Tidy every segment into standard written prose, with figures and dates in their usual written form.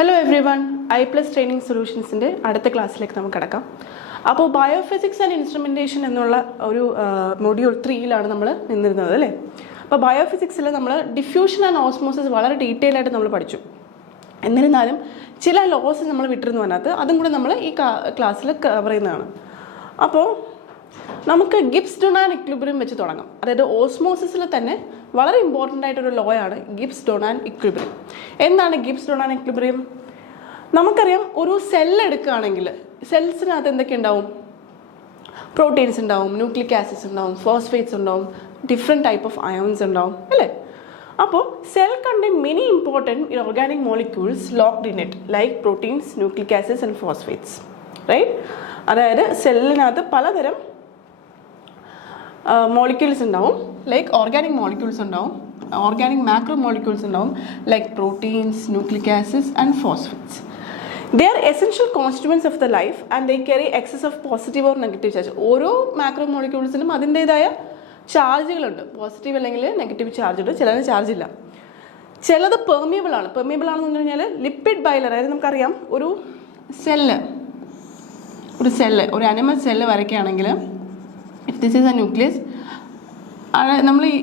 Hello everyone, ഐ+ training സൊല്യൂഷൻസിൻ്റെ അടുത്ത ക്ലാസ്സിലേക്ക് നമുക്ക് കിടക്കാം. അപ്പോൾ ബയോഫിസിക്സ് ആൻഡ് ഇൻസ്ട്രുമെൻറ്റേഷൻ എന്നുള്ള ഒരു മൊഡ്യൂൾ 3 നമ്മൾ നിന്നിരുന്നത് അല്ലേ. അപ്പോൾ ബയോഫിസിക്സിൽ നമ്മൾ ഡിഫ്യൂഷൻ ആൻഡ് ഓസ്മോസിസ് വളരെ ഡീറ്റെയിൽ ആയിട്ട് നമ്മൾ പഠിച്ചു. എന്നിരുന്നാലും ചില ലോസ് നമ്മൾ വിട്ടിരുന്നു അതിനകത്ത്, അതും കൂടെ നമ്മൾ ഈ ക്ലാസ്സിൽ കവർ ചെയ്യുന്നതാണ്. അപ്പോൾ നമുക്ക് ഗിബ്സ് ഡൊണാൻ ഇക്വിലിബ്രിയം വെച്ച് തുടങ്ങാം. അതായത് ഓസ്മോസിസിൽ തന്നെ വളരെ ഇമ്പോർട്ടൻ്റ് ആയിട്ടൊരു ലോ ആണ് ഗിബ്സ് ഡൊണാൻ ഇക്വിലിബ്രിയം. എന്താണ് ഗിബ്സ് ഡൊണാൻ ഇക്വിലിബ്രിയം? നമുക്കറിയാം, ഒരു സെല്ല് എടുക്കുകയാണെങ്കിൽ സെൽസിനകത്ത് എന്തൊക്കെ ഉണ്ടാവും? പ്രോട്ടീൻസ് ഉണ്ടാവും, ന്യൂക്ലിക് ആസിഡ്സ് ഉണ്ടാവും, ഫോസ്ഫേറ്റ്സ് ഉണ്ടാവും, ഡിഫറെൻറ്റ് ടൈപ്പ് ഓഫ് അയോൺസ് ഉണ്ടാവും അല്ലേ. അപ്പോൾ cell contain many important organic molecules locked in it like proteins, nucleic acids and phosphates, right. അതായത് സെല്ലിനകത്ത് പലതരം മോളിക്യൂൾസ് ഉണ്ടാവും, ലൈക്ക് ഓർഗാനിക് മോളിക്യൂൾസ് ഉണ്ടാവും, ഓർഗാനിക് മാക്രോ മോളിക്യൂൾസ് ഉണ്ടാവും, like proteins, nucleic acids and phosphates. They are essential constituents of the life and they carry excess of positive or negative charge. ഓരോ macro മോളിക്യൂൾസിനും അതിൻ്റേതായ ചാർജുകളുണ്ട്, positive അല്ലെങ്കിൽ negative charge ഉണ്ട്, ചിലത് charge ഇല്ല. ചിലത് permeable ആണ്. Permeable ആണെന്ന് പറഞ്ഞു കഴിഞ്ഞാൽ ലിപ്പിഡ് ബൈലർ, അതായത് നമുക്കറിയാം ഒരു സെല്ല് ഒരു അനിമൽ സെല്ല് വരയ്ക്കുകയാണെങ്കിൽ if this is A nucleus, നമ്മൾ ഈ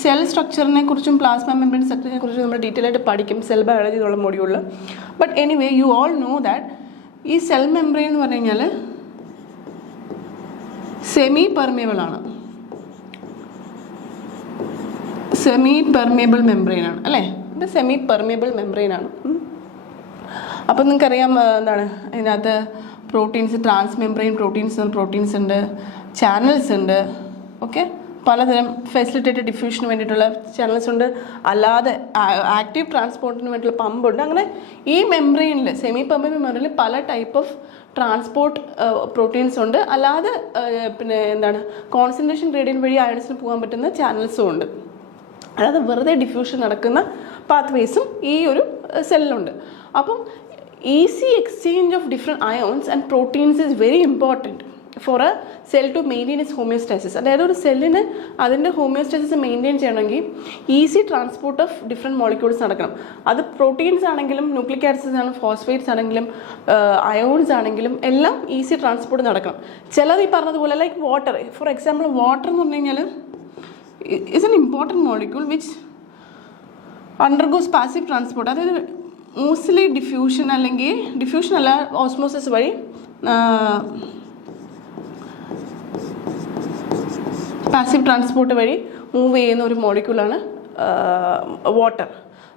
സെൽ സ്ട്രക്ചറിനെ കുറിച്ചും പ്ലാസ്മ മെംബ്രെയിൻ സ്ട്രക്ചറിനെ കുറിച്ചും നമ്മൾ ഡീറ്റെയിൽ ആയിട്ട് പഠിക്കും സെൽ ബയോളജി എന്നുള്ള മൊഡ്യൂളിൽ. But anyway you all know that ഈ സെൽ മെംബ്രെയിൻ എന്ന് പറഞ്ഞു കഴിഞ്ഞാൽ സെമി പെർമിയബിൾ ആണ്, സെമി പെർമിയബിൾ മെംബ്രെയിൻ ആണ് അല്ലേ. ഇത് സെമി പെർമിയബിൾ മെംബ്രെയിൻ ആണ്. അപ്പോൾ നിങ്ങൾക്കറിയാം എന്താണ് ഇതിനകത്ത് പ്രോട്ടീൻസ്, ട്രാൻസ് മെംബ്രെയിൻ പ്രോട്ടീൻസ് ഉണ്ട്, ചാനൽസ് ഉണ്ട്, ഓക്കെ. പലതരം ഫെസിലിറ്റേറ്റഡ് ഡിഫ്യൂഷന് വേണ്ടിയിട്ടുള്ള ചാനൽസ് ഉണ്ട്, അല്ലാതെ ആക്റ്റീവ് ട്രാൻസ്പോർട്ടിന് വേണ്ടിയിട്ടുള്ള പമ്പുണ്ട്. അങ്ങനെ ഈ മെംബ്രെയിനിൽ, സെമി പെർമിയബിൾ മെംബ്രെയിനിൽ പല ടൈപ്പ് ഓഫ് ട്രാൻസ്പോർട്ട് പ്രോട്ടീൻസ് ഉണ്ട്, അല്ലാതെ പിന്നെ എന്താണ് കോൺസെൻട്രേഷൻ ഗ്രേഡിയൻ്റ് വഴി അയൺസിന് പോകാൻ പറ്റുന്ന ചാനൽസും ഉണ്ട്. അതായത് വെറുതെ ഡിഫ്യൂഷൻ നടക്കുന്ന പാത്വേസും ഈ ഒരു സെല്ലിലുണ്ട്. അപ്പം easy exchange of different ions and proteins is very important for a cell to maintain its homeostasis. അതായത് ഒരു സെല്ലിന് അതിൻ്റെ ഹോമിയോസ്റ്റാസിസ് മെയിൻറ്റെയിൻ ചെയ്യണമെങ്കിൽ easy transport of different molecules നടക്കണം. അത് പ്രോട്ടീൻസ് ആണെങ്കിലും ന്യൂക്ലിക് ആസിഡ്സ് ആണെങ്കിലും ഫോസ്ഫേറ്റ്സ് ആണെങ്കിലും അയോൺസ് ആണെങ്കിലും എല്ലാം ഈസി ട്രാൻസ്പോർട്ട് നടക്കണം. ചിലത് ഈ പറഞ്ഞതുപോലെ like water, for example water എന്ന് പറഞ്ഞു കഴിഞ്ഞാൽ is an important molecule which undergoes passive transport. അതായത് മോസ്റ്റ്ലി ഡിഫ്യൂഷൻ അല്ല ഓസ്മോസിസ് വഴി പാസീവ് ട്രാൻസ്പോർട്ട് വഴി മൂവ് ചെയ്യുന്ന ഒരു മോളിക്യൂളാണ് വാട്ടർ.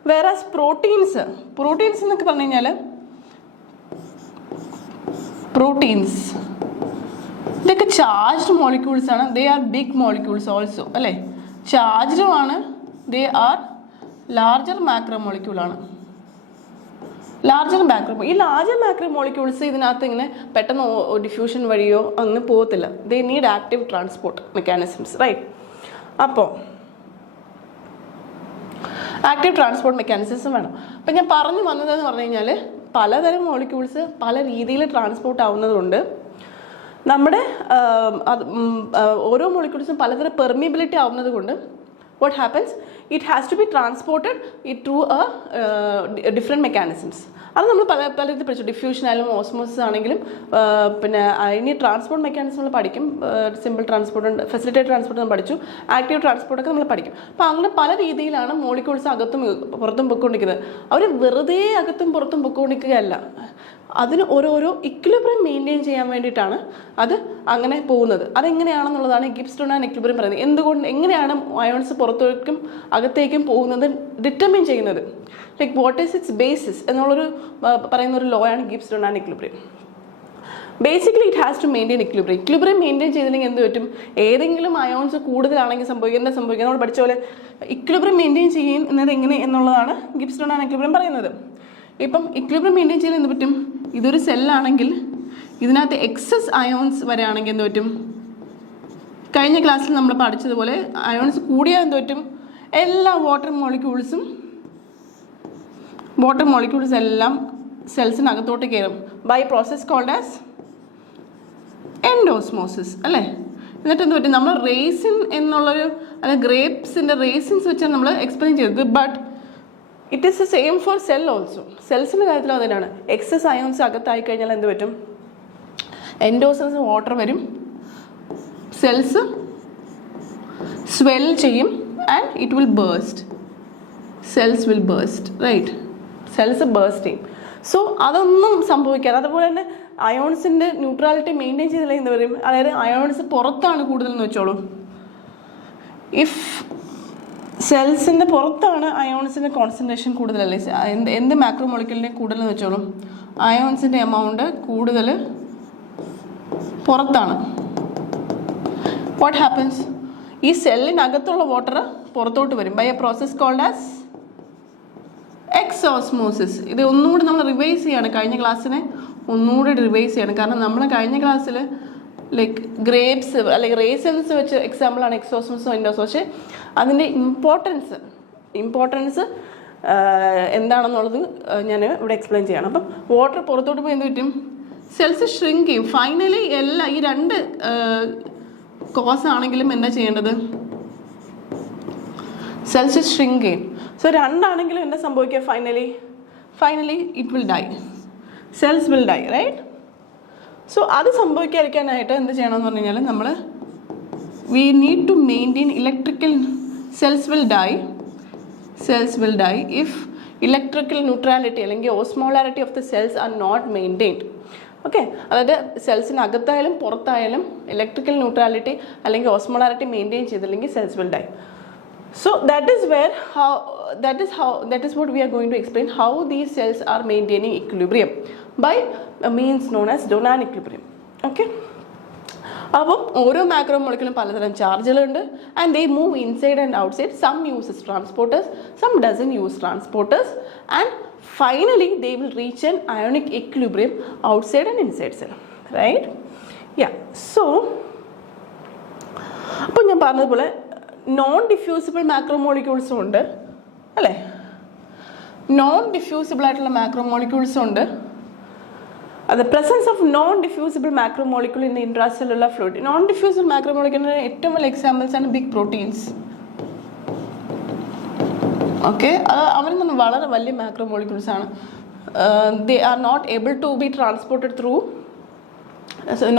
വേറെ പ്രോട്ടീൻസ് എന്നൊക്കെ പറഞ്ഞു കഴിഞ്ഞാൽ പ്രോട്ടീൻസ് ഇതൊക്കെ ചാർജ്ഡ് മോളിക്യൂൾസ് ആണ്. They are big molecules also അല്ലേ, ചാർജ്ഡും ആണ്. ദേ ആർ ലാർജർ മാക്രോ മോളിക്യൂളാണ്. ഈ ലാർജർ മാക്രോ മോളിക്യൂൾസ് ഇതിനകത്ത് ഇങ്ങനെ പെട്ടെന്ന് ഡിഫ്യൂഷൻ വഴിയോ ഒന്നും പോകത്തില്ല. They need active transport mechanisms, right. അപ്പോൾ ആക്റ്റീവ് ട്രാൻസ്പോർട്ട് മെക്കാനിസംസും വേണം. അപ്പം ഞാൻ പറഞ്ഞു വന്നതെന്ന് പറഞ്ഞു കഴിഞ്ഞാൽ പലതരം മോളിക്യൂൾസ് പല രീതിയിൽ ട്രാൻസ്പോർട്ട് ആവുന്നതുകൊണ്ട് നമ്മുടെ ഓരോ മോളിക്യൂൾസും പലതരം പെർമിയബിലിറ്റി ആവുന്നത് കൊണ്ട് what happens, it has to be transported through different mechanisms. അത് നമ്മൾ പല ഇത് പഠിച്ചു. ഡിഫ്യൂഷൻ ആയാലും ഓസ്മോസിസ് ആണെങ്കിലും പിന്നെ ഇനി ട്രാൻസ്പോർട്ട് മെക്കാനിസം പഠിക്കും. സിമ്പിൾ ട്രാൻസ്പോർട്ട് ഉണ്ട്, ഫെസിലിറ്റേറ്റഡ് ട്രാൻസ്പോർട്ട് നമ്മൾ പഠിച്ചു, ആക്റ്റീവ് ട്രാൻസ്പോർട്ടൊക്കെ നമ്മൾ പഠിക്കും. അപ്പോൾ അങ്ങനെ പല രീതിയിലാണ് മോളിക്യൂൾസ് അകത്തും പുറത്തും പൊയ്ക്കൊണ്ടിരിക്കുന്നത്. അവർ വെറുതെ അകത്തും പുറത്തും പൊയ്ക്കൊണ്ടിരിക്കുകയല്ല, അതിന് ഓരോരോ ഇക്വിലിബ്രിയം മെയിൻറ്റെയിൻ ചെയ്യാൻ വേണ്ടിയിട്ടാണ് അത് അങ്ങനെ പോകുന്നത്. അതെങ്ങനെയാണെന്നുള്ളതാണ് ഗിബ്സ് ഡൊണാൻ ഇക്വിലിബ്രിയം പറയുന്നത്. എങ്ങനെയാണ് അയോൺസ് പുറത്തേക്കും അകത്തേക്കും പോകുന്നത് ഡിറ്റർമിൻ ചെയ്യുന്നത്, like what is its basis എന്നുള്ളൊരു പറയുന്ന ഒരു ലോ ആണ് Gibbs Donnan equilibrium. Basically it has to maintain equilibrium maintain ചെയ്തില്ലെങ്കിൽ എന്ത് പറ്റും? ഏതെങ്കിലും അയോൺസ് കൂടുതലാണെങ്കിൽ സംഭവിക്കുന്നത് നമ്മൾ പഠിച്ച പോലെ ഇക്വിലിബ്രിയം മെയിൻറ്റെയിൻ ചെയ്യുന്നത് എങ്ങനെ എന്നുള്ളതാണ് ഗിബ്സ് ഡൊണാൻ ഇക്വിലിബ്രിയം പറയുന്നത്. ഇപ്പം ഇക്വിലിബ്രിയം മെയിൻറ്റെയിൻ ചെയ്താൽ എന്ത് പറ്റും? ഇതൊരു സെല്ലാണെങ്കിൽ ഇതിനകത്ത് എക്സസ് അയോൺസ് വരെയാണെങ്കിൽ എന്ത് പറ്റും? കഴിഞ്ഞ ക്ലാസ്സിൽ നമ്മൾ പഠിച്ചതുപോലെ അയോൺസ് കൂടിയാൽ എന്ത് പറ്റും? എല്ലാ വാട്ടർ മോളിക്യൂൾസ് എല്ലാം സെൽസിനകത്തോട്ട് കയറും ബൈ പ്രോസസ് കോൾഡ് ആസ് എൻഡോസ്മോസിസ് അല്ലേ. എന്നിട്ട് എന്ത് പറ്റും? നമ്മൾ റേസിൻ എന്നുള്ളൊരു ഗ്രേപ്സിൻ്റെ റേസിൻസ് വെച്ചാണ് നമ്മൾ എക്സ്പ്ലെയിൻ ചെയ്തത്. But it is the same for cell also. സെൽസിൻ്റെ കാര്യത്തിലും അത് തന്നെയാണ്. എക്സസ് അയോൺസ് അകത്തായി കഴിഞ്ഞാൽ എന്ത് പറ്റും? എൻഡോസൾസ് വാട്ടർ വരും, സെൽസ് സ്വെൽ ചെയ്യും and it will burst. Cells will burst, right? Cells burst ചെയ്യും. സോ അതൊന്നും സംഭവിക്കാതെ, അതുപോലെ തന്നെ അയോൺസിൻ്റെ ന്യൂട്രാലിറ്റി മെയിൻറ്റെയിൻ ചെയ്തില്ലെങ്കിൽ എന്ത് വരും? അതായത് അയോൺസ് പുറത്താണ് കൂടുതലെന്ന് വെച്ചോളൂ. ഇഫ് സെൽസിൻ്റെ പുറത്താണ് അയോൺസിൻ്റെ കോൺസെൻട്രേഷൻ കൂടുതലല്ലേ, എന്ത് മാക്രോ മോളിക്യൂളിനെ കൂടുതലെന്ന് വെച്ചോളൂ, അയോൺസിൻ്റെ എമൗണ്ട് കൂടുതൽ പുറത്താണ്. What happens? ഈ സെല്ലിനകത്തുള്ള വാട്ടർ പുറത്തോട്ട് വരും by a process called as exosmosis. ഇത് ഒന്നുകൂടി നമ്മൾ റിവൈസ് ചെയ്യാണ്, കഴിഞ്ഞ ക്ലാസ്സിനെ ഒന്നുകൂടി റിവൈസ് ചെയ്യണം. കാരണം നമ്മൾ കഴിഞ്ഞ ക്ലാസ്സിൽ ലൈക്ക് ഗ്രേപ്സ് അല്ലെങ്കിൽ റേസൻസ് വെച്ച് എക്സാമ്പിളാണ് എക്സോസ്മോസും എൻഡോസ്. പക്ഷേ അതിൻ്റെ ഇമ്പോർട്ടൻസ് എന്താണെന്നുള്ളത് ഞാൻ ഇവിടെ എക്സ്പ്ലെയിൻ ചെയ്യണം. അപ്പം വാട്ടർ പുറത്തോട്ട് പോയി എന്ത് പറ്റും? സെൽസ് ഷ്രിങ്ക് ചെയ്യും. ഫൈനലി ഈ രണ്ട് കോസ് ആണെങ്കിലും എന്താ ചെയ്യേണ്ടത്? സെൽസ് ഷ്രിങ്ക് ചെയ്യും. സോ രണ്ടാണെങ്കിലും എന്താ സംഭവിക്കുക? Finally it will die, cells will die, right? So അത് സംഭവിക്കാതിരിക്കാനായിട്ട് എന്ത് ചെയ്യണമെന്ന് പറഞ്ഞു കഴിഞ്ഞാൽ നമ്മൾ we need to maintain electrical cells will die if electrical neutrality അല്ലെങ്കിൽ osmolarity of the cells are not maintained. Okay, അതായത് സെൽസിനകത്തായാലും പുറത്തായാലും ഇലക്ട്രിക്കൽ ന്യൂട്രാലിറ്റി അല്ലെങ്കിൽ ഓസ്മോളാരിറ്റി മെയിൻറ്റെയിൻ ചെയ്തില്ലെങ്കിൽ cells will die. So that is what we are going to explain, how these cells are maintaining equilibrium by a means known as Donan equilibrium. Okay, അപ്പം ഓരോ macro മോളിക്യൂളും പലതരം ചാർജുകളുണ്ട് and they move inside and outside. Some uses transporters, some doesn't use transporters and finally they will reach an ionic equilibrium outside and inside cell, right? Yeah, so അപ്പോൾ ഞാൻ പറഞ്ഞതുപോലെ non diffusible macro മോളിക്യൂൾസും ഉണ്ട് അല്ലേ? Non diffusible ആയിട്ടുള്ള macro മോളിക്യൂൾസും ഉണ്ട്. The presence of non-diffusible macromolecule in the intracellular fluid. Non-diffusible macromolecule ഏറ്റവും വലിയ examples ആണ് ബിഗ് പ്രോട്ടീൻസ്. ഓക്കെ, അവർ വളരെ വലിയ മാക്രോമോളിക്യൂൾസ് ആണ്. They are not able to be transported through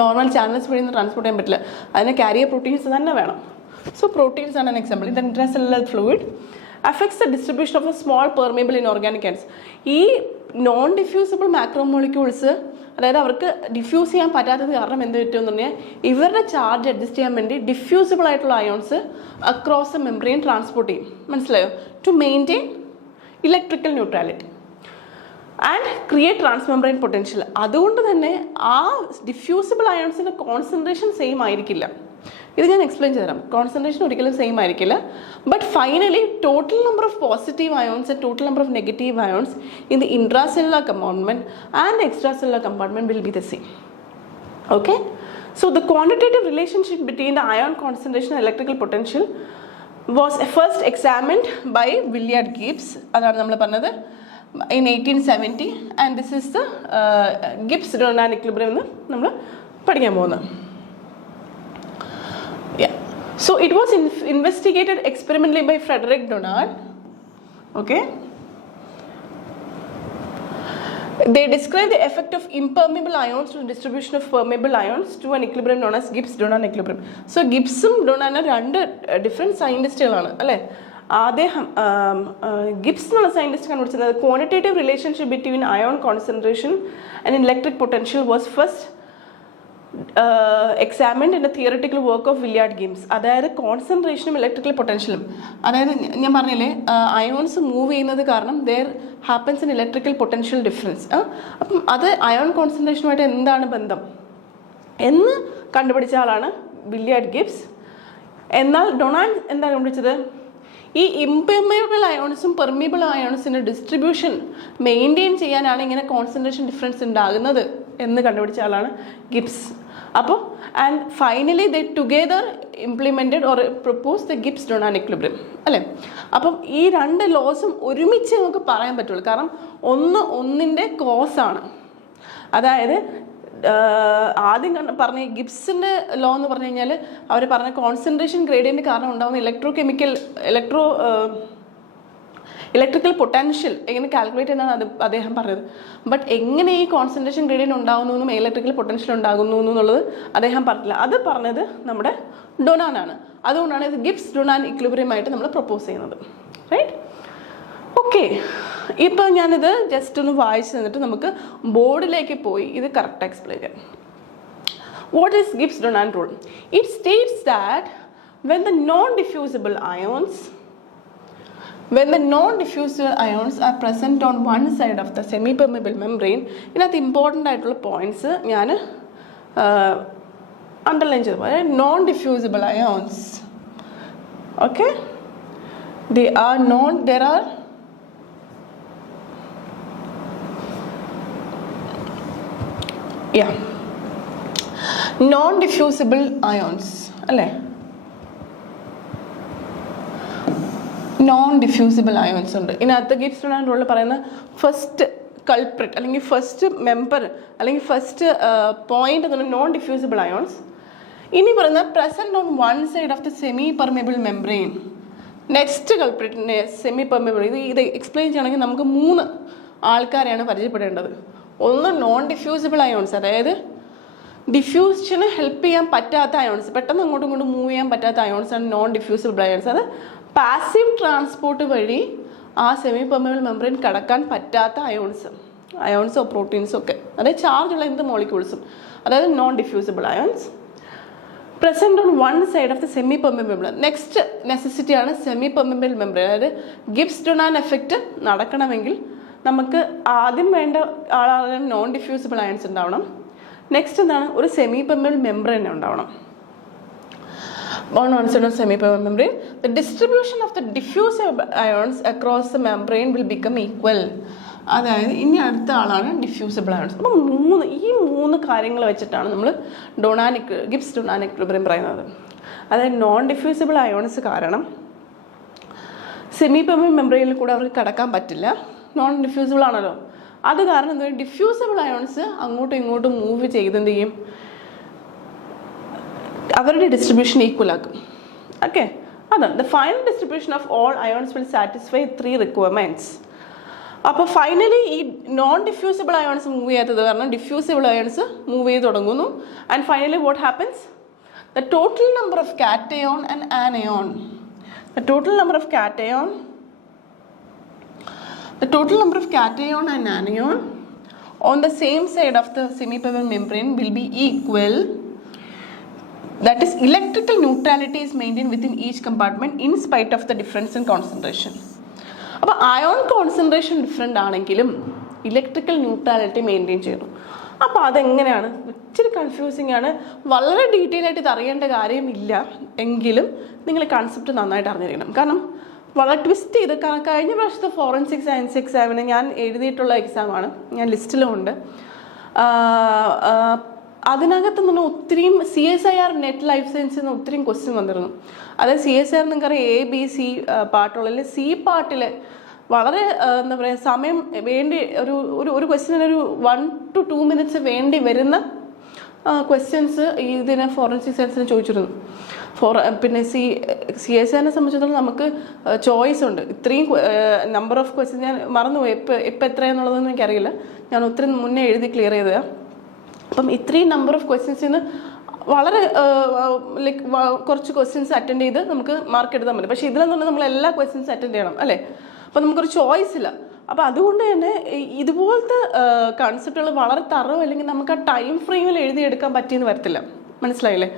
normal channels വഴി ട്രാൻസ്പോർട്ട് ചെയ്യാൻ പറ്റില്ല. അതിന് കാരിയർ പ്രോട്ടീൻസ് തന്നെ വേണം. സോ പ്രോട്ടീൻസ് ആണ് an example. The intracellular fluid affects the distribution of a small permeable inorganic ants. ഈ നോൺ ഡിഫ്യൂസിബിൾ മാക്രോമോളിക്യൂൾസ്, അതായത് അവർക്ക് ഡിഫ്യൂസ് ചെയ്യാൻ പറ്റാത്തത് കാരണം എന്ത് പറ്റുമെന്ന് പറഞ്ഞാൽ ഇവരുടെ ചാർജ് അഡ്ജസ്റ്റ് ചെയ്യാൻ വേണ്ടി ഡിഫ്യൂസിബിൾ ആയിട്ടുള്ള ions across the membrane transport ചെയ്യും. മനസ്സിലായോ? To maintain electrical neutrality and create transmembrane potential. അതുകൊണ്ട് തന്നെ ആ ഡിഫ്യൂസിബിൾ അയോൺസിൻ്റെ കോൺസെൻട്രേഷൻ സെയിം ആയിരിക്കില്ല. ഇത് ഞാൻ എക്സ്പ്ലെയിൻ ചെയ്തുതരാം. കോൺസെൻട്രേഷൻ ഒരിക്കലും സെയിം ആയിരിക്കില്ല. But finally total number of positive ions and total number of negative ions in the intracellular compartment and extracellular compartment will be the same. Okay, so the quantitative relationship between the ion concentration and electrical potential was first examined by Willard Gibbs. അതാണ് നമ്മൾ പറഞ്ഞത് in 1870 and this is the Gibbs-Donan equilibrium എന്ന് നമ്മൾ പഠിക്കാൻ പോകുന്നത്. So it was investigated experimentally by Frederick Donan. Okay, they described the effect of impermeable ions to the distribution of permeable ions to an equilibrium known as Gibbs-Donan equilibrium. So Gibbsum Donan രണ്ട് different സയൻറ്റിസ്റ്റുകളാണ് അല്ലേ? അദ്ദേഹം Gibbs എന്നുള്ള scientist കണ്ടുപിടിച്ചത് quantitative relationship between ion concentration and electric potential was first examined in a theoretical work of Willard Gibbs. അതായത് കോൺസെൻട്രേഷനും electrical പൊട്ടൻഷ്യലും, അതായത് ഞാൻ പറഞ്ഞില്ലേ അയോൺസ് മൂവ് ചെയ്യുന്നത് കാരണം there happens in electrical potential difference. അപ്പം അത് അയോൺ കോൺസെൻട്രേഷനുമായിട്ട് എന്താണ് ബന്ധം എന്ന് കണ്ടുപിടിച്ച ആളാണ് വില്യാർഡ് ഗിബ്സ്. എന്നാൽ ഡൊണാൻ എന്താണ് കണ്ടുപിടിച്ചത്? ഈ ഇംപെർമിയബിൾ അയോൺസും പെർമിയബിൾ അയോൺസിൻ്റെ ഡിസ്ട്രിബ്യൂഷൻ മെയിൻറ്റെയിൻ ചെയ്യാനാണ് ഇങ്ങനെ കോൺസെൻട്രേഷൻ ഡിഫറൻസ് ഉണ്ടാകുന്നത് എന്ന് കണ്ടുപിടിച്ച ആളാണ് ഗിബ്സ്. അപ്പോൾ and finally they together implemented or propose the Gibbs-Donan equilibrium അല്ലേ? അപ്പം ഈ രണ്ട് ലോസും ഒരുമിച്ച് നമുക്ക് പറയാൻ പറ്റുള്ളൂ. കാരണം ഒന്നിൻ്റെ കോസാണ്. അതായത് ആദ്യം പറഞ്ഞ ഗിബ്സിൻ്റെ ലോ എന്ന് പറഞ്ഞു കഴിഞ്ഞാൽ അവർ പറഞ്ഞ കോൺസെൻട്രേഷൻ ഗ്രേഡിയൻ്റ് കാരണം ഉണ്ടാകുന്ന ഇലക്ട്രിക്കൽ പൊട്ടൻഷ്യൽ എങ്ങനെ കാൽക്കുലേറ്റ് ചെയ്യുന്നതാണ് അദ്ദേഹം പറഞ്ഞത്. ബട്ട് എങ്ങനെ ഈ കോൺസെൻട്രേഷൻ ഗ്രേഡിയൻ്റ് ഉണ്ടാകുന്നു എന്നും ഇലക്ട്രിക്കൽ പൊട്ടൻഷ്യൽ ഉണ്ടാകുന്നു എന്നുള്ളത് അദ്ദേഹം പറഞ്ഞില്ല. അത് പറഞ്ഞത് നമ്മുടെ ഡൊണാനാണ്. അതുകൊണ്ടാണ് ഇത് ഗിബ്സ് ഡൊണാൻ ഇക്വിലിബ്രിയം ആയിട്ട് നമ്മൾ പ്രപ്പോസ് ചെയ്യുന്നത്. റൈറ്റ്? ഓക്കെ, ഇപ്പോൾ ഞാനിത് ജസ്റ്റ് ഒന്ന് വായിച്ച് തന്നിട്ട് നമുക്ക് ബോർഡിലേക്ക് പോയി ഇത് കറക്റ്റ് എക്സ്പ്ലെയിൻ ചെയ്യാം. What is Gibbs-Donan rule? It states that when the non-diffusible ions are present on one side of the semi-permeable membrane, ഇതിനകത്ത് ഇമ്പോർട്ടൻ്റ് ആയിട്ടുള്ള പോയിന്റ്സ് ഞാൻ അണ്ടർലൈൻ ചെയ്തു പോലെ non-diffusible ions. Okay? There are non-diffusible ions അല്ലേ? non-diffusible ions ഉണ്ട്. ഇതിനകത്ത് Gibbs Donnan റൂളിൽ പറയുന്ന ഫസ്റ്റ് കൾപ്രിറ്റ് അല്ലെങ്കിൽ ഫസ്റ്റ് മെമ്പർ അല്ലെങ്കിൽ ഫസ്റ്റ് പോയിന്റ് എന്ന് പറഞ്ഞാൽ നോൺ ഡിഫ്യൂസിബിൾ അയോൺസ്. ഇനി പറയുന്ന present on one side of the semi permeable membrane. Next കൾപ്രിറ്റിൻ്റെ സെമി പെർമിയബിൾ. ഇത് എക്സ്പ്ലെയിൻ ചെയ്യണമെങ്കിൽ നമുക്ക് 3 ആൾക്കാരെയാണ് പരിചയപ്പെടേണ്ടത്. ഒന്ന് നോൺ ഡിഫ്യൂസിബിൾ അയോൺസ്, അതായത് ഡിഫ്യൂഷന് ഹെൽപ്പ് ചെയ്യാൻ പറ്റാത്ത അയോൺസ്, പെട്ടെന്ന് അങ്ങോട്ടും ഇങ്ങോട്ടും മൂവ് ചെയ്യാൻ പറ്റാത്ത അയോൺസ് ആണ് നോൺ ഡിഫ്യൂസിബിൾ അയോൺസ്. അത് പാസീവ് ട്രാൻസ്പോർട്ട് വഴി ആ സെമി പെർമിയബിൾ മെംബ്രെയിൻ കടക്കാൻ പറ്റാത്ത അയോൺസോ പ്രോട്ടീൻസോ ഒക്കെ, അതായത് ചാർജുള്ള എന്ത് മോളിക്യൂൾസും, അതായത് non diffusible ions present on one side of the semi permeable membrane. Next നെസസിറ്റിയാണ് സെമി പെർമിയബിൾ മെംബ്രെയിൻ. അതായത് ഗിബ്സ് ഡൊണാൻ എഫക്റ്റ് നടക്കണമെങ്കിൽ നമുക്ക് ആദ്യം വേണ്ട ആളാണ് നോൺ ഡിഫ്യൂസിബിൾ അയോൺസ് ഉണ്ടാവണം. നെക്സ്റ്റ് എന്താണ്? ഒരു സെമി പെർമിയബിൾ മെംബ്രെയിൻ ഉണ്ടാവണം. On one side of semi-permeable membrane, the distribution of the diffusive ions across the membrane will become equal. അതായത് ഇനി അടുത്ത ആളാണ് ഡിഫ്യൂസിബിൾ അയോൺസ്. അപ്പം ഈ 3 കാര്യങ്ങൾ വെച്ചിട്ടാണ് നമ്മൾ ഗിബ്സ് ഡൊണാൻ ഇക്വിലിബ്രിയം പറയുന്നത്. അതായത് നോൺ ഡിഫ്യൂസിബിൾ അയോൺസ് കാരണം സെമി പെർമിയബിൾ മെംബ്രെയിനിൽ കൂടെ അവർക്ക് കടക്കാൻ പറ്റില്ല, നോൺ ഡിഫ്യൂസിബിൾ ആണല്ലോ. അത് കാരണം എന്താ, ഡിഫ്യൂസിബിൾ അയോൺസ് അങ്ങോട്ടും ഇങ്ങോട്ടും മൂവ് ചെയ്ത് എന്ത് ചെയ്യും, അവരുടെ ഡിസ്ട്രിബ്യൂഷൻ ഈക്വൽ ആക്കും. ഓക്കെ, അതാണ് the final distribution of all ions will satisfy 3 requirements. അപ്പോൾ ഫൈനലി ഈ നോൺ ഡിഫ്യൂസിബിൾ അയോൺസ് മൂവ് ചെയ്യാത്തത് കാരണം ഡിഫ്യൂസിബിൾ അയോൺസ് മൂവ് ചെയ്ത് തുടങ്ങുന്നു. And finally what happens, the total number of cation and anion and anion on the same side of the semi-permeable membrane will be equal. That is, electrical neutrality is maintained within each compartment in spite of the difference in concentration. അപ്പോൾ ion concentration different ആണെങ്കിലും electrical neutrality maintain ചെയ്യുന്നു. അപ്പോൾ അതെങ്ങനെയാണ്? ഇച്ചിരി confusing ആണ്. വളരെ detail ആയിട്ട് ഇത് അറിയേണ്ട കാര്യമില്ല എങ്കിലും നിങ്ങൾ കൺസെപ്റ്റ് നന്നായിട്ട് അറിഞ്ഞിരിക്കണം. കാരണം വളരെ ട്വിസ്റ്റ് ചെയ്ത്, കഴിഞ്ഞ പ്രാവശ്യത്തെ ഫോറൻസിക് സയൻസ് എക്സാമിന് ഞാൻ എഴുതിയിട്ടുള്ള എക്സാമാണ്, ഞാൻ ലിസ്റ്റിലുമുണ്ട്. അതിനകത്ത് നിന്ന് ഒത്തിരിയും CSIR നെറ്റ് ലൈഫ് സയൻസിൽ നിന്ന് ഒത്തിരിയും ക്വസ്റ്റ്യൻ വന്നിരുന്നു. അതായത് CSIR നിങ്ങൾക്കറിയാം ABC പാർട്ടുകളിൽ C പാർട്ടിൽ വളരെ എന്താ പറയുക സമയം വേണ്ടി ഒരു ക്വസ്റ്റ്യന് ഒരു 1 to 2 minutes വേണ്ടി വരുന്ന ക്വസ്റ്റ്യൻസ് ഇതിനെ ഫോറൻസിക് സയൻസിന് ചോദിച്ചിരുന്നു. പിന്നെ CSIRനെ സംബന്ധിച്ചിടത്തോളം നമുക്ക് ചോയ്സ് ഉണ്ട്. ഇത്രയും നമ്പർ ഓഫ് ക്വസ്റ്റ്യൻ ഞാൻ മറന്നുപോയി, ഇപ്പം എത്രയാണെന്നുള്ളതൊന്നും എനിക്കറിയില്ല, ഞാൻ ഒത്തിരി മുന്നേ എഴുതി ക്ലിയർ ചെയ്തതാണ്. അപ്പം ഇത്രയും നമ്പർ ഓഫ് ക്വസ്റ്റ്യൻസിന് വളരെ ലൈക്ക് കുറച്ച് ക്വസ്റ്റ്യൻസ് അറ്റൻഡ് ചെയ്ത് നമുക്ക് മാർക്ക് എടുത്താൽ മതി. പക്ഷേ ഇതിലെന്ന് പറഞ്ഞാൽ നമ്മൾ എല്ലാ ക്വസ്റ്റ്യൻസ് അറ്റൻഡ് ചെയ്യണം അല്ലേ? അപ്പോൾ നമുക്കൊരു ചോയ്സ് ഇല്ല. അപ്പോൾ അതുകൊണ്ട് തന്നെ ഇതുപോലത്തെ കൺസെപ്റ്റുകൾ വളരെ തറവ് അല്ലെങ്കിൽ നമുക്ക് ആ ടൈം ഫ്രെയിമിൽ എഴുതിയെടുക്കാൻ പറ്റിയെന്ന് വരത്തില്ല. മനസ്സിലായില്ലേ?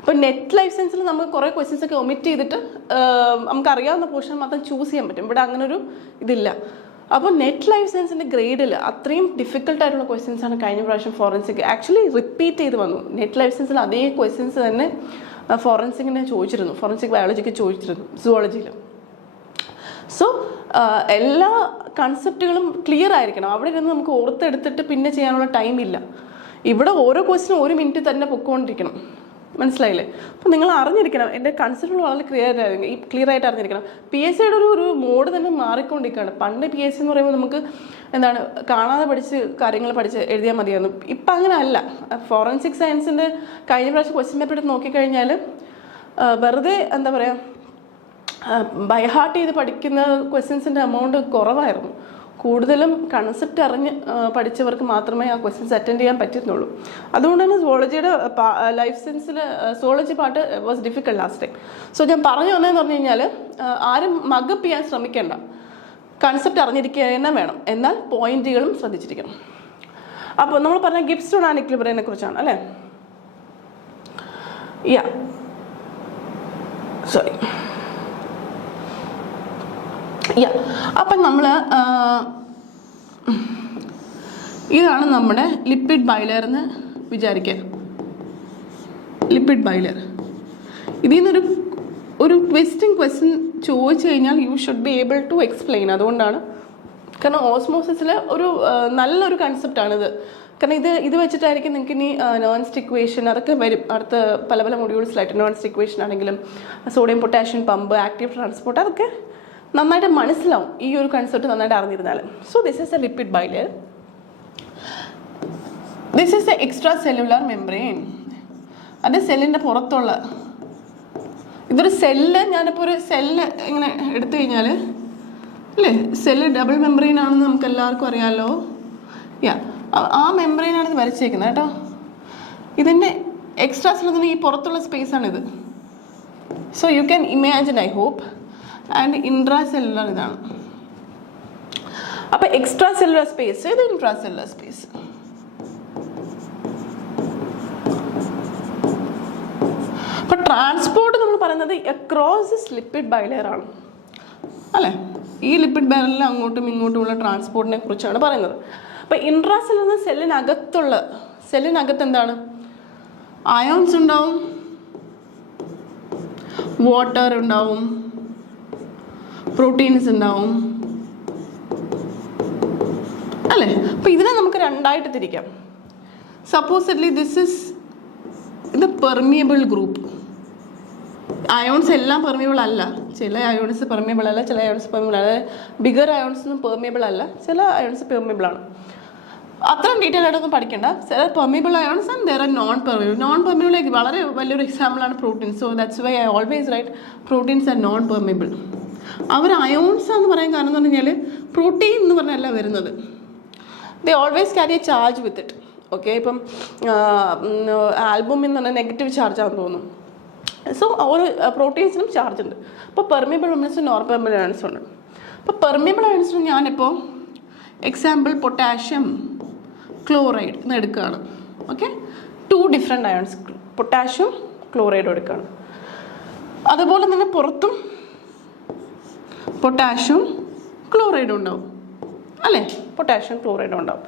അപ്പോൾ നെറ്റ് ലൈഫ് സയൻസിൽ നമുക്ക് കുറേ ക്വസ്റ്റ്യൻസ് ഒക്കെ ഒമിറ്റ് ചെയ്തിട്ട് നമുക്കറിയാവുന്ന പോർഷൻ മാത്രം ചൂസ് ചെയ്യാൻ പറ്റും. ഇവിടെ അങ്ങനൊരു ഇതില്ല. അപ്പോൾ നെറ്റ് ലൈഫ് സയൻസിൻ്റെ ഗ്രേഡിൽ അത്രയും ഡിഫിക്കൽട്ടായിട്ടുള്ള ക്വസ്റ്റ്യൻസാണ് കഴിഞ്ഞ പ്രാവശ്യം ഫോറൻസിക് ആക്ച്വലി റിപ്പീറ്റ് ചെയ്ത് വന്നു. നെറ്റ് ലൈഫ് സയൻസിൽ അതേ ക്വസ്റ്റ്യൻസ് തന്നെ ഫോറൻസിക്കിനെ ചോദിച്ചിരുന്നു, ഫോറൻസിക് ബയോളജിക്ക് ചോദിച്ചിരുന്നു, സുവോളജിയിൽ. സോ എല്ലാ കൺസെപ്റ്റുകളും ക്ലിയർ ആയിരിക്കണം. അവിടെ ഇരുന്ന് നമുക്ക് ഓർത്തെടുത്തിട്ട് പിന്നെ ചെയ്യാനുള്ള ടൈമില്ല. ഇവിടെ ഓരോ ക്വസ്റ്റ്യനും 1 minute തന്നെ പൊയ്ക്കൊണ്ടിരിക്കണം. മനസ്സിലായില്ലേ? അപ്പോൾ നിങ്ങൾ അറിഞ്ഞിരിക്കണം, എൻ്റെ കൺസെപ്റ്റുകൾ വളരെ ക്ലിയർ ആയിട്ട് അറിഞ്ഞിരിക്കണം. PSCയുടെ ഒരു മോഡ് തന്നെ മാറിക്കൊണ്ടിരിക്കുകയാണ്. പണ്ട് PSC എന്ന് പറയുമ്പോൾ നമുക്ക് എന്താണ് കാണാതെ കാര്യങ്ങൾ പഠിച്ച് എഴുതിയാൽ മതിയായിരുന്നു. ഇപ്പം അങ്ങനെ അല്ല. ഫോറൻസിക് സയൻസിൻ്റെ കഴിഞ്ഞ പ്രാവശ്യം ക്വസ്റ്റ്യൻ പേപ്പർ എടുത്ത് നോക്കിക്കഴിഞ്ഞാൽ വെറുതെ എന്താ പറയുക ബൈ ഹാർട്ട് ചെയ്ത് പഠിക്കുന്ന ക്വസ്റ്റ്യൻസിൻ്റെ എമൗണ്ട് കുറവായിരുന്നു. കൂടുതലും കൺസെപ്റ്റ് അറിഞ്ഞ് പഠിച്ചവർക്ക് മാത്രമേ ആ ക്വസ്റ്റ്യൻസ് അറ്റൻഡ് ചെയ്യാൻ പറ്റുന്നുള്ളൂ. അതുകൊണ്ട് തന്നെ സുവോളജിയുടെ ലൈഫ് സയൻസിൽ zoology part was difficult last time. So ഞാൻ പറഞ്ഞു വന്നതെന്ന് പറഞ്ഞു കഴിഞ്ഞാൽ ആരും മഗപ്പ് ചെയ്യാൻ ശ്രമിക്കേണ്ട, കൺസെപ്റ്റ് അറിഞ്ഞിരിക്കുക തന്നെ വേണം, എന്നാൽ പോയിന്റുകളും ശ്രദ്ധിച്ചിരിക്കണം. അപ്പോൾ നമ്മൾ പറഞ്ഞ ഗിബ്സ് സ്റ്റോൺ ആൻഡ് ഇക്വിലിബ്രിയത്തിനെ കുറിച്ചാണ് അല്ലേ? അപ്പം നമ്മൾ ഇതാണ് നമ്മുടെ ലിപ്പിഡ് ബൈലെയർ എന്ന് വിചാരിക്കുക. ലിപ്പിഡ് ബൈലെയർ ഇതിൽ നിന്നൊരു ക്വസ്റ്റ്യൻ ചോദിച്ചു കഴിഞ്ഞാൽ you should be able to explain. അതുകൊണ്ടാണ്, കാരണം ഓസ്മോസിസിൽ ഒരു നല്ലൊരു കൺസെപ്റ്റാണിത്. കാരണം ഇത് വെച്ചിട്ടായിരിക്കും നിങ്ങൾക്ക് ഇനി നോൺ സ്റ്റിക്ക് ഇക്വേഷൻ അതൊക്കെ വരും അടുത്ത പല പല മൊഡ്യൂൾസിലായിട്ട്. നോൺ സ്റ്റിക്ക് ഇക്വേഷൻ ആണെങ്കിലും sodium potassium pump, active transport, അതൊക്കെ നന്നായിട്ട് മനസ്സിലാവും ഈ ഒരു കൺസെപ്റ്റ് നന്നായിട്ട് അറിഞ്ഞിരുന്നാൽ. So this is a lipid bilayer. This is a extracellular membrane. അത് സെല്ലിൻ്റെ പുറത്തുള്ള ഇതൊരു സെല്ല്. ഞാനിപ്പോൾ ഒരു സെല്ല് ഇങ്ങനെ എടുത്തു കഴിഞ്ഞാൽ അല്ലേ, സെല്ല് ഡബിൾ മെംബ്രെയിൻ ആണെന്ന് നമുക്ക് എല്ലാവർക്കും അറിയാമല്ലോ. ആ മെംബ്രെയിനാണ് ഇത് വരച്ചേക്കുന്നത് കേട്ടോ. ഇതിൻ്റെ എക്സ്ട്രാ സെല്ലിന് ഈ പുറത്തുള്ള സ്പേസാണിത്. So you can imagine, I hope. And intracellular ഇതാണ്. അപ്പോൾ എക്സ്ട്രാ സെല്ലുലർ സ്പേസ്, ഇത് ഇൻട്രാ സെല്ലുലർ സ്പേസ്. അപ്പോൾ ട്രാൻസ്പോർട്ട് നമ്മൾ പറയുന്നത് അക്രോസ് ദിസ് ലിപ്പിഡ് ബൈലെയർ ആണ് അല്ലേ? ഈ ലിപ്പിഡ് ബൈലെയറിൽ അങ്ങോട്ടും ഇങ്ങോട്ടുമുള്ള ട്രാൻസ്പോർട്ടിനെ കുറിച്ചാണ് പറയുന്നത്. അപ്പോൾ ഇൻട്രാ സെല്ലുലർ സെല്ലിനകത്ത് എന്താണ്? അയോൺസ് ഉണ്ടാവും, വാട്ടർ ഉണ്ടാവും, പ്രോട്ടീൻസ് ഉണ്ടാവും അല്ലേ? അപ്പോൾ ഇതിനെ നമുക്ക് രണ്ടായിട്ട് തിരിക്കാം. സപ്പോസിഡ്ലി ദിസ് ഇസ് ഇത് പെർമിയബിൾ ഗ്രൂപ്പ്. അയോൺസ് എല്ലാം പെർമിയബിൾ അല്ല. ചില അയോൺസ് പെർമിയബിൾ അല്ല, ചില അയോൺസ് പെർമിയബിൾ അല്ല. ബിഗർ അയോൺസ് ഒന്നും പെർമിയബിൾ അല്ല, ചില അയോൺസ് പെർമിയബിൾ ആണ്. അത്രയും ഡീറ്റെയിൽ ആയിട്ടൊന്നും പഠിക്കേണ്ട. ചില permeable ions and there are non permeable. നോൺ പെർമിയബിളിലേക്ക് വളരെ വലിയൊരു എക്സാമ്പിളാണ് proteins. So that's why I always write proteins are non permeable. അവർ അയോൺസ് എന്ന് പറയാൻ കാരണം എന്ന് പറഞ്ഞാൽ പ്രോട്ടീൻ എന്ന് പറഞ്ഞല്ല വരുന്നത്. They always carry a charge with it. Okay, ഇപ്പം ആൽബുമിൻ എന്ന് പറഞ്ഞാൽ നെഗറ്റീവ് ചാർജാണെന്ന് തോന്നുന്നു. സോ ഓരോ പ്രോട്ടീൻസിനും ചാർജ് ഉണ്ട്. അപ്പോൾ പെർമിയബിൾ അയോൺസും നോൺ പെർമിയബിൾ അയോൺസും ഉണ്ട്. അപ്പോൾ പെർമിയബിൾ അയോൺസിന് ഞാനിപ്പോൾ എക്സാമ്പിൾ പൊട്ടാഷ്യം ക്ലോറൈഡ് എന്ന് എടുക്കുകയാണ്. ഓക്കെ, 2 ഡിഫറെൻറ്റ് അയോൺസ്, പൊട്ടാഷ്യം ക്ലോറൈഡും എടുക്കുകയാണ്. അതുപോലെ തന്നെ പുറത്തും പൊട്ടാഷ്യം ക്ലോറൈഡും ഉണ്ടാവും അല്ലേ? പൊട്ടാഷ്യം ക്ലോറൈഡും ഉണ്ടാവും.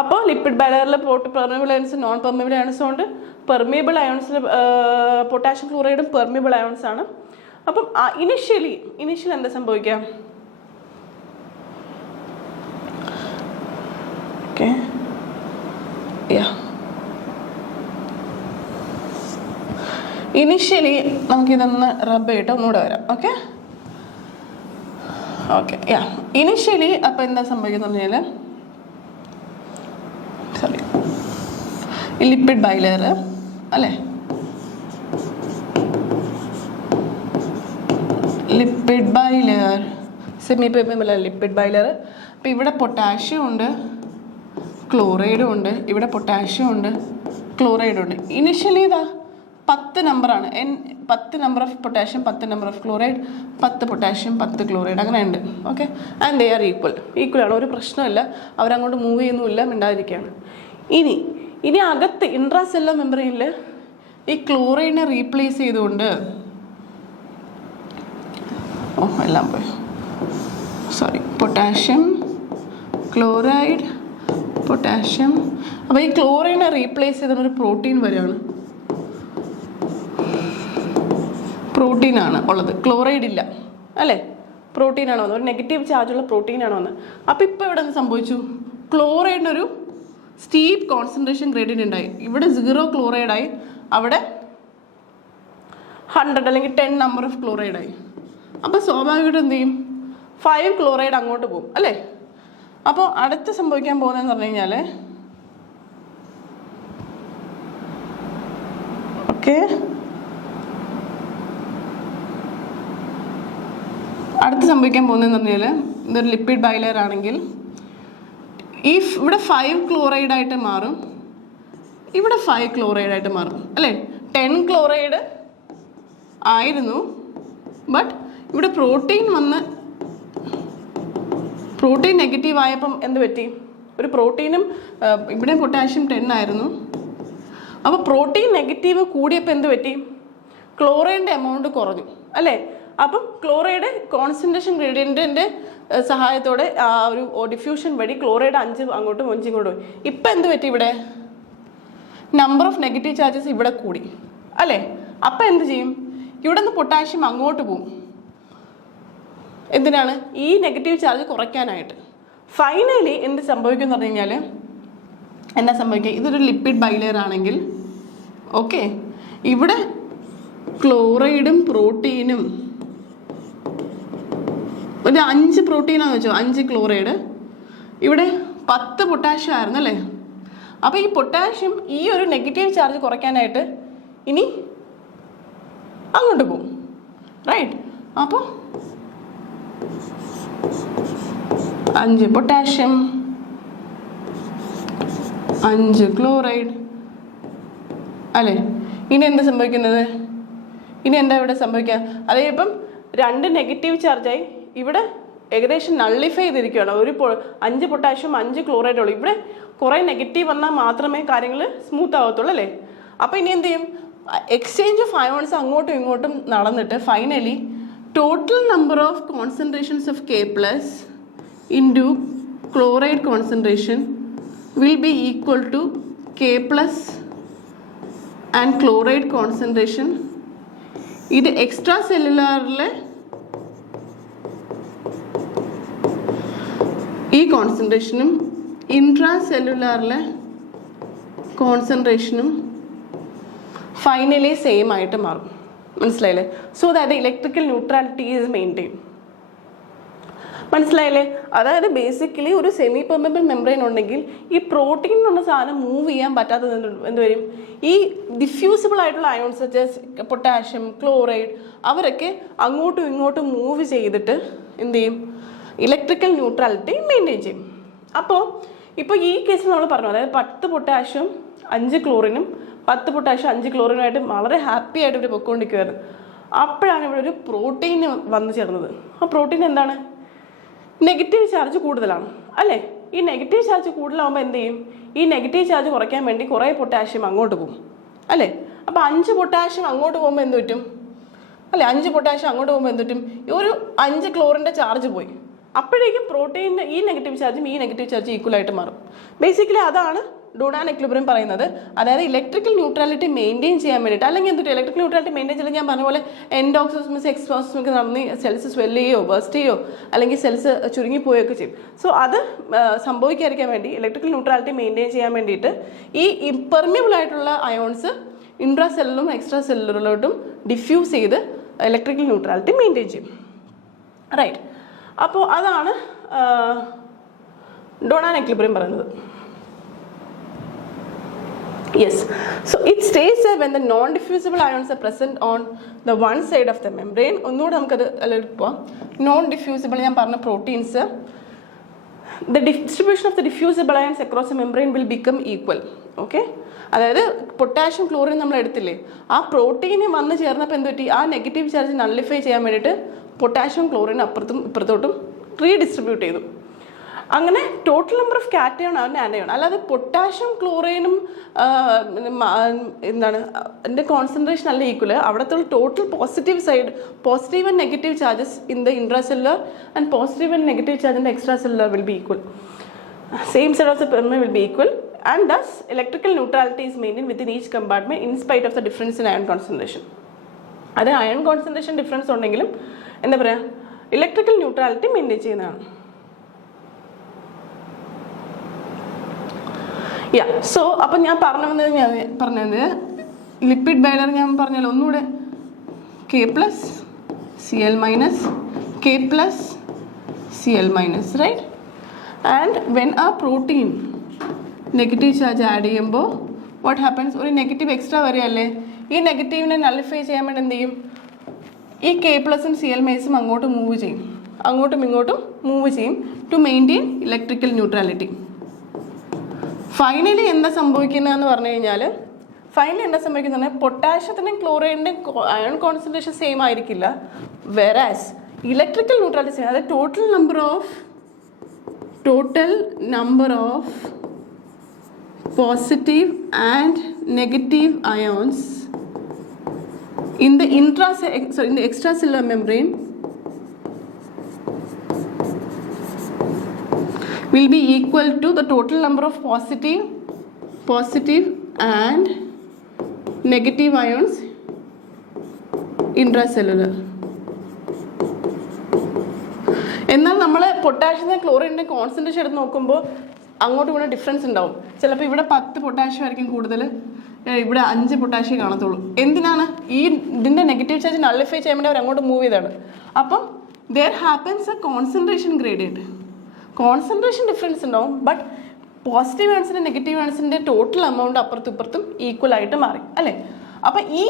അപ്പോൾ ലിപ്പിഡ് ബൈലെയറിൽ പെർമിയബിൾ അയോൺസ് നോൺ പെർമിയബിൾ അയോൺസും ഉണ്ട്. പെർമിയബിൾ അയോൺസിൽ പൊട്ടാഷ്യം ക്ലോറൈഡും പെർമിയബിൾ അയോൺസ് ആണ്. അപ്പം ഇനിഷ്യലി എന്താ സംഭവിക്കുക? ഓക്കെ, ഇനിഷ്യലി നമുക്കിതൊന്ന് റബ്ബ് ചെയ്തിട്ട് ഒന്നുകൂടെ വരാം. ഓക്കെ, ഇനിഷ്യലി അപ്പോൾ എന്താ സംഭവിക്കുന്നത് പറഞ്ഞാൽ, സോറി, ലിപ്പിഡ് ബൈലെയർ അല്ലേ, lipid bilayer semi permeable lipid bilayer. അപ്പോൾ ഇവിടെ പൊട്ടാഷ്യം ഉണ്ട്, ക്ലോറൈഡും ഉണ്ട്. ഇവിടെ പൊട്ടാഷ്യം ഉണ്ട്, ക്ലോറൈഡും ഉണ്ട്. ഇനിഷ്യലി ഇതാ 10 നമ്പറാണ്. 10 number of potassium, 10 number of chloride, 10 potassium, 10 chloride, അങ്ങനെ ഉണ്ട്. ഓക്കെ, ആൻഡ് ദേ ആർ ഈക്വലാണ്. ഒരു പ്രശ്നമില്ല, അവരങ്ങോട്ട് മൂവ് ചെയ്യുന്നുമില്ല, മിണ്ടാതിരിക്കുകയാണ്. ഇനി അകത്ത് ഇൻട്രാ സെല്ലുലാർ മെംബ്രെയിനിൽ ഈ ക്ലോറൈഡിനെ റീപ്ലേസ് ചെയ്തുകൊണ്ട് എല്ലാം പോയി, സോറി, പൊട്ടാഷ്യം, ക്ലോറൈഡ്, പൊട്ടാഷ്യം. അപ്പോൾ ഈ ക്ലോറൈഡിനെ റീപ്ലേസ് ചെയ്തൊരു പ്രോട്ടീൻ വരികയാണ്. പ്രോട്ടീനാണ് ഉള്ളത്, ക്ലോറൈഡ് ഇല്ല അല്ലേ? പ്രോട്ടീനാണ് വന്നത്, ഒരു നെഗറ്റീവ് ചാർജുള്ള പ്രോട്ടീനാണ് വന്നത്. അപ്പോൾ ഇപ്പോൾ ഇവിടെ എന്ത് സംഭവിച്ചു? ക്ലോറൈഡിനൊരു സ്റ്റീപ്പ് കോൺസെൻട്രേഷൻ ഗ്രേഡിയൻ്റ് ഉണ്ടായി. ഇവിടെ 0 ക്ലോറൈഡായി, അവിടെ 100 അല്ലെങ്കിൽ 10 നമ്പർ ഓഫ് ക്ലോറൈഡായി. അപ്പോൾ സ്വാഭാവികമായിട്ടും എന്ത് ചെയ്യും? 5 ക്ലോറൈഡ് അങ്ങോട്ട് പോകും അല്ലേ? അപ്പോൾ അടുത്ത് സംഭവിക്കാൻ പോകുന്നതെന്ന് പറഞ്ഞു കഴിഞ്ഞാൽ, ഓക്കെ, അടുത്ത് സംഭവിക്കാൻ പോകുന്നതെന്ന് പറഞ്ഞാൽ ഇതൊരു ലിപ്പിഡ് ബൈലെയർ ആണെങ്കിൽ ഇവിടെ 5 ക്ലോറൈഡായിട്ട് മാറും, ഇവിടെ 5 ക്ലോറൈഡായിട്ട് മാറും അല്ലേ. 10 ക്ലോറൈഡ് ആയിരുന്നു, ബട്ട് ഇവിടെ പ്രോട്ടീൻ നെഗറ്റീവ് ആയപ്പം എന്ത് പറ്റി? ഒരു പ്രോട്ടീനും ഇവിടെ പൊട്ടാഷ്യം 10 ആയിരുന്നു. അപ്പോൾ പ്രോട്ടീൻ നെഗറ്റീവ് കൂടിയപ്പോൾ എന്ത് പറ്റി? ക്ലോറൈഡിൻ്റെ എമൗണ്ട് കുറഞ്ഞു അല്ലേ. അപ്പം ക്ലോറൈഡ് കോൺസെൻട്രേഷൻ ഗ്രേഡിയൻറ്റിൻ്റെ സഹായത്തോടെ ആ ഒരു ഡിഫ്യൂഷൻ വഴി ക്ലോറൈഡ് 5 അങ്ങോട്ടും 5 ഇങ്ങോട്ടും പോയി. ഇപ്പം എന്ത് പറ്റി? ഇവിടെ നമ്പർ ഓഫ് നെഗറ്റീവ് ചാർജസ് ഇവിടെ കൂടി അല്ലേ. അപ്പം എന്ത് ചെയ്യും? ഇവിടെ നിന്ന് പൊട്ടാഷ്യം അങ്ങോട്ട് പോകും. എന്തിനാണ്? ഈ നെഗറ്റീവ് ചാർജ് കുറയ്ക്കാനായിട്ട്. ഫൈനലി എന്ത് സംഭവിക്കും എന്ന് പറഞ്ഞു കഴിഞ്ഞാൽ എന്താ സംഭവിക്കുക? ഇതൊരു ലിപ്പിഡ് ബൈലെയർ ആണെങ്കിൽ ഓക്കെ, ഇവിടെ ക്ലോറൈഡും പ്രോട്ടീനും ഒരു 5 പ്രോട്ടീനാന്ന് വെച്ചോ, 5 ക്ലോറൈഡ്, ഇവിടെ 10 പൊട്ടാഷ്യം ആയിരുന്നു അല്ലേ. അപ്പോൾ ഈ പൊട്ടാഷ്യം ഈ ഒരു നെഗറ്റീവ് ചാർജ് കുറയ്ക്കാനായിട്ട് ഇനി അങ്ങോട്ട് പോകും, റൈറ്റ്. അപ്പോൾ 5 പൊട്ടാഷ്യം, 5 ക്ലോറൈഡ് അല്ലേ. ഇനി എന്താ സംഭവിക്കുന്നത്? ഇനി എന്താ ഇവിടെ സംഭവിക്കുക? അതായത് ഇപ്പം 2 നെഗറ്റീവ് ചാർജായി, ഇവിടെ ഏകദേശം നള്ളിഫൈ ചെയ്തിരിക്കുകയാണ്. 5 പൊട്ടാഷ്യം 5 ക്ലോറൈഡ് ഉള്ളൂ. ഇവിടെ കുറേ നെഗറ്റീവ് വന്നാൽ മാത്രമേ കാര്യങ്ങൾ സ്മൂത്ത് ആവത്തുള്ളൂ അല്ലേ. അപ്പോൾ ഇനി എന്ത് ചെയ്യും? എക്സ്ചേഞ്ച് ഓഫ് അയോൺസ് അങ്ങോട്ടും ഇങ്ങോട്ടും നടന്നിട്ട് finally total number of concentrations of K+ into chloride concentration will be equal to K+ and chloride concentration. ഇത് എക്സ്ട്രാ സെല്ലുലാറിലെ ഈ കോൺസെൻട്രേഷനും ഇൻട്രാ സെല്ലുലാറിലെ കോൺസെൻട്രേഷനും ഫൈനലി സെയിം ആയിട്ട് മാറും. മനസ്സിലായില്ലേ? So that electrical neutrality is maintain. മനസ്സിലായില്ലേ? അതായത് ബേസിക്കലി ഒരു സെമി പെർമബിൾ മെംബ്രെയിൻ ഉണ്ടെങ്കിൽ ഈ പ്രോട്ടീൻ എന്നുള്ള സാധനം മൂവ് ചെയ്യാൻ പറ്റാത്തത് എന്ത് വരും? ഈ ഡിഫ്യൂസിബിൾ ആയിട്ടുള്ള അയോൺസ് സച്ചസ് പൊട്ടാഷ്യം, ക്ലോറൈഡ്, അവരൊക്കെ അങ്ങോട്ടും ഇങ്ങോട്ടും മൂവ് ചെയ്തിട്ട് എന്ത് ചെയ്യും? ഇലക്ട്രിക്കൽ ന്യൂട്രാലിറ്റി മെയിൻറ്റെയിൻ ചെയ്യും. അപ്പോൾ ഇപ്പോൾ ഈ കേസിൽ നമ്മൾ പറഞ്ഞു, അതായത് 10 പൊട്ടാഷ്യം 5 ക്ലോറിനും 10 പൊട്ടാഷ്യം 5 ക്ലോറിനുമായിട്ട് വളരെ ഹാപ്പി ആയിട്ട് ഇവർ പൊയ്ക്കൊണ്ടിരിക്കുകയായിരുന്നു. അപ്പോഴാണ് ഇവിടെ ഒരു പ്രോട്ടീൻ വന്നു ചേർന്നത്. ആ പ്രോട്ടീൻ എന്താണ്? നെഗറ്റീവ് ചാർജ് കൂടുതലാണ് അല്ലേ. ഈ നെഗറ്റീവ് ചാർജ് കൂടുതലാകുമ്പോൾ എന്ത് ചെയ്യും? ഈ നെഗറ്റീവ് ചാർജ് കുറയ്ക്കാൻ വേണ്ടി കുറേ പൊട്ടാഷ്യം അങ്ങോട്ട് പോകും അല്ലേ. അപ്പോൾ 5 പൊട്ടാഷ്യം അങ്ങോട്ട് പോകുമ്പോൾ എന്ത് പറ്റും അല്ലേ? 5 പൊട്ടാഷ്യം അങ്ങോട്ട് പോകുമ്പോൾ എന്ത് പറ്റും? ഒരു 5 ക്ലോറിൻ്റെ ചാർജ് പോയി. അപ്പോഴേക്കും പ്രോട്ടീൻ്റെ ഈ നെഗറ്റീവ് ചാർജും ഈ നെഗറ്റീവ് ചാർജ് ഈക്വലായിട്ട് മാറും. ബേസിക്കലി അതാണ് ഡോണാൻ എക്വിലിബ്രിയം പറയുന്നത്. അതായത് ഇലക്ട്രിക്കൽ ന്യൂട്രാലിറ്റി മെയിൻറ്റെയിൻ ചെയ്യാൻ വേണ്ടിയിട്ട്, അല്ലെങ്കിൽ എന്തിട്ട് ഇലക്ട്രിക്കൽ ന്യൂട്രാലിറ്റി മെയിൻറ്റെയിൻ ചെയ്യാൻ ഞാൻ പറഞ്ഞ പോലെ എൻഡോക്സിസ്മിസ് എക്സ്പോസിമിക്ക് നടന്ന് സെൽസ് സ്വെല്ല് ചെയ്യോ ബേസ്റ്റ് ചെയ്യോ അല്ലെങ്കിൽ സെൽസ് ചുരുങ്ങിപ്പോയൊക്കെ ചെയ്യും. സോ അത് സംഭവിക്കാതിരിക്കാൻ വേണ്ടി ഇലക്ട്രിക്കൽ ന്യൂട്രാലിറ്റി മെയിൻറ്റെയിൻ ചെയ്യാൻ വേണ്ടിയിട്ട് ഈ ഇംപെർമിയബിൾ ആയിട്ടുള്ള അയോൺസ് ഇൻട്രാ സെല്ലിലും എക്സ്ട്രാ സെല്ലുകളിലോട്ടും ഡിഫ്യൂസ് ചെയ്ത് ഇലക്ട്രിക്കൽ ന്യൂട്രാലിറ്റി മെയിൻറ്റെയിൻ ചെയ്യും, റൈറ്റ്. അപ്പോൾ അതാണ് ഡോണാൻ എക്വിലിബ്രിയം പറയുന്നത്. Yes, so it states that when the non-diffusible ions are present on the one side of the membrane, ഒന്നുകൂടെ നമുക്കത് പോവാം. Non-diffusible ഞാൻ പറഞ്ഞ proteins, the distribution of the diffusible ions across the membrane will become equal. Okay, അതായത് potassium chlorine നമ്മൾ എടുത്തില്ലേ, ആ protein വന്ന് ചേർന്നപ്പോൾ എന്ത് പറ്റി? ആ നെഗറ്റീവ് ചാർജ് നള്ളിഫൈ ചെയ്യാൻ വേണ്ടിയിട്ട് പൊട്ടാഷ്യം ക്ലോറിൻ അപ്പുറത്തും ഇപ്പുറത്തോട്ടും റീഡിസ്ട്രിബ്യൂട്ട് ചെയ്തു. അങ്ങനെ ടോട്ടൽ നമ്പർ ഓഫ് കാറ്റയോൺ ആണ് ആനയോൺ. അല്ലാതെ പൊട്ടാഷ്യം ക്ലോറൈനും എന്താണ് എൻ്റെ കോൺസെൻട്രേഷൻ അല്ല ഈക്വൽ. അവിടുത്തെ total positive side, positive and negative charges in the intracellular and positive and negative charge in the extracellular will be equal. Same side of the പെർമി will be equal and thus electrical neutrality is maintained within each compartment in spite of the difference in ion concentration. അത് iron concentration difference ഉണ്ടെങ്കിലും എന്താ പറയുക, electrical neutrality maintain ചെയ്യുന്നതാണ്. So അപ്പം ഞാൻ പറഞ്ഞത് lipid ബൈലർ ഞാൻ പറഞ്ഞല്ലോ ഒന്നുകൂടെ K+ Cl- K+ Cl-, right? And when a protein negative charge add ചെയ്യുമ്പോൾ വാട്ട് ഹാപ്പൻസ്? ഒരു നെഗറ്റീവ് എക്സ്ട്രാ വരികയല്ലേ, ഈ നെഗറ്റീവിനെ നള്ളിഫൈ ചെയ്യാൻ വേണ്ടി എന്ത് ചെയ്യും? ഈ K+ഉം Cl- അങ്ങോട്ടും മൂവ് ചെയ്യും, അങ്ങോട്ടും ഇങ്ങോട്ടും മൂവ് ചെയ്യും to maintain electrical neutrality. Finally എന്താ സംഭവിക്കുന്നതെന്ന് പറഞ്ഞു കഴിഞ്ഞാൽ, പൊട്ടാഷ്യത്തിൻ്റെയും ക്ലോറൈഡിൻ്റെയും അയൺ കോൺസെൻട്രേഷൻ സെയിം ആയിരിക്കില്ല. വെറാസ് ഇലക്ട്രിക്കൽ ന്യൂട്രാലിറ്റി, അതായത് total number of positive and negative ions in the extracellular membrane will be equal to the total number of positive and negative ions intracellular. എന്നാൽ നമ്മൾ പൊട്ടാഷ്യത്തിൻ്റെ ക്ലോറൈഡിൻ്റെ കോൺസെൻട്രേഷൻ എടുത്ത് നോക്കുമ്പോൾ അങ്ങോട്ടും ഇങ്ങോട്ടും difference ഉണ്ടാവും. ചിലപ്പോൾ ഇവിടെ 10 പൊട്ടാഷ്യം ആയിരിക്കും കൂടുതൽ, ഇവിടെ 5 പൊട്ടാഷ്യം കാണത്തുള്ളൂ. എന്തിനാണ്? ഇതിൻ്റെ നെഗറ്റീവ് ചാർജ് നള്ളിഫൈ ചെയ്യാൻ വേണ്ടി അവർ അങ്ങോട്ട് മൂവ് ചെയ്താണ്. അപ്പം there happens a concentration gradient. Concentration difference ഉണ്ടാവും, ബട്ട് പോസിറ്റീവ് ആൻസിൻ്റെ നെഗറ്റീവ് ആൻസിൻ്റെ ടോട്ടൽ എമൗണ്ട് അപ്പുറത്തും ഇപ്പുറത്തും ഈക്വൽ ആയിട്ട് മാറി അല്ലേ. അപ്പോൾ ഈ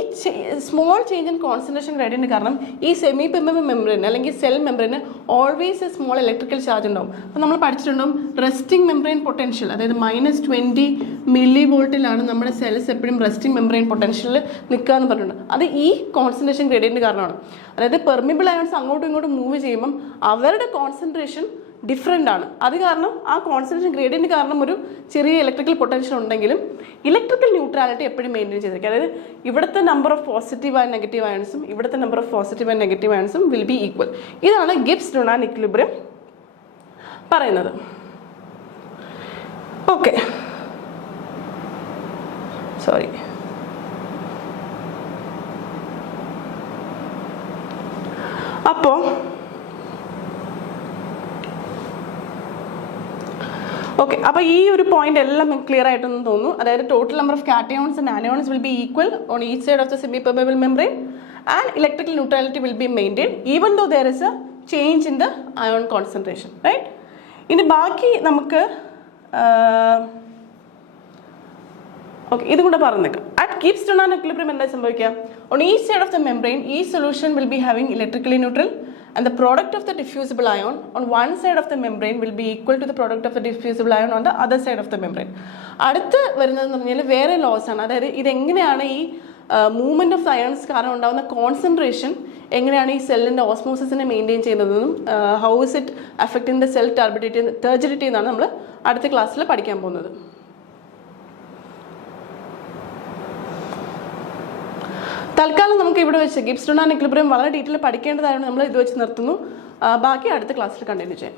small change in concentration gradient കാരണം ഈ സെമി പെർമിയബിൾ മെംബ്രെയിൻ അല്ലെങ്കിൽ സെൽ മെംബ്രെയിന് always a small electrical charge ഉണ്ടാവും. അപ്പോൾ നമ്മൾ പഠിച്ചിട്ടുണ്ടാവും റെസ്റ്റിംഗ് മെംബ്രെയിൻ പൊട്ടൻഷ്യൽ, അതായത് -20 mV നമ്മുടെ സെൽസ് എപ്പോഴും റെസ്റ്റിംഗ് മെംബ്രെയിൻ പൊട്ടൻഷ്യലിൽ നിൽക്കുക എന്ന് പറഞ്ഞിട്ടുണ്ട്. അത് ഈ കോൺസെൻട്രേഷൻ ഗ്രേഡിയൻറ്റ് കാരണമാണ്. അതായത് പെർമിബിൾ അയോൺസ് അങ്ങോട്ടും ഇങ്ങോട്ടും മൂവ് ചെയ്യുമ്പം അവരുടെ കോൺസെൻട്രേഷൻ ഡിഫറെൻ്റ് ആണ്. അത് കാരണം ആ കോൺസെൻട്രേഷൻ ഗ്രേഡിയൻറ്റ് കാരണം ഒരു ചെറിയ ഇലക്ട്രിക്കൽ പൊട്ടൻഷ്യൽ ഉണ്ടെങ്കിലും ഇലക്ട്രിക്കൽ ന്യൂട്രാലിറ്റി എപ്പോഴും മെയിൻറ്റെയിൻ ചെയ്തിരിക്കുക. അതായത് ഇവിടുത്തെ number of positive and negative അയൺസും ഇവിടുത്തെ number of positive and negative അയൺസും വിൽ ബി ഈക്വൽ. ഇതാണ് ഗിബ്സ്-ഡൊണാൻ ഇക്വിലിബ്രിയം പറയുന്നത്. Okay, sorry. അപ്പോൾ ഓക്കെ, അപ്പോൾ ഈ ഒരു പോയിന്റ് എല്ലാം ക്ലിയർ ആയിട്ടെന്ന് തോന്നുന്നു. അതായത് total number of cations and anions will be equal on each side of the semi permeable membrane and electrical neutrality will be maintain even though there is a change in the ion concentration, right. ഇനി ബാക്കി നമുക്ക് okay ഇതും കൂടെ പറഞ്ഞേക്കാം. At ഗിബ്സ്-ഡൊണാൻ equilibrium എന്താ സംഭവിക്കുക? On each side of the membrane each solution will be having electrically neutral and the product of the diffusible ion on one side of the membrane will be equal to the product of the diffusible ion on the other side of the membrane. അടുത്ത് വരുന്നതെന്ന് പറഞ്ഞാൽ വേറെ loss ആണ്. അതായത് ഇതെങ്ങനെയാണ് ഈ movement of ions കാരണം ഉണ്ടാകുന്ന കോൺസെൻട്രേഷൻ എങ്ങനെയാണ് ഈ സെല്ലിൻ്റെ ഓസ്മോസിസിനെ മെയിൻറ്റെയിൻ ചെയ്യുന്നതെന്നും how is it affecting the cell turgidity എന്നാണ് നമ്മൾ അടുത്ത ക്ലാസ്സിൽ പഠിക്കാൻ പോകുന്നത്. തൽക്കാലം നമുക്ക് ഇവിടെ വെച്ച് ഗിബ്സ്-ഡൊണാൻ ഇക്വിലിബ്രിയം വളരെ ഡീറ്റെയിൽ പഠിക്കേണ്ടതായതുകൊണ്ട് നമ്മൾ ഇത് വെച്ച് നിർത്തുന്നു. ബാക്കി അടുത്ത ക്ലാസ്സിൽ കണ്ടിന്യൂ ചെയ്യാം.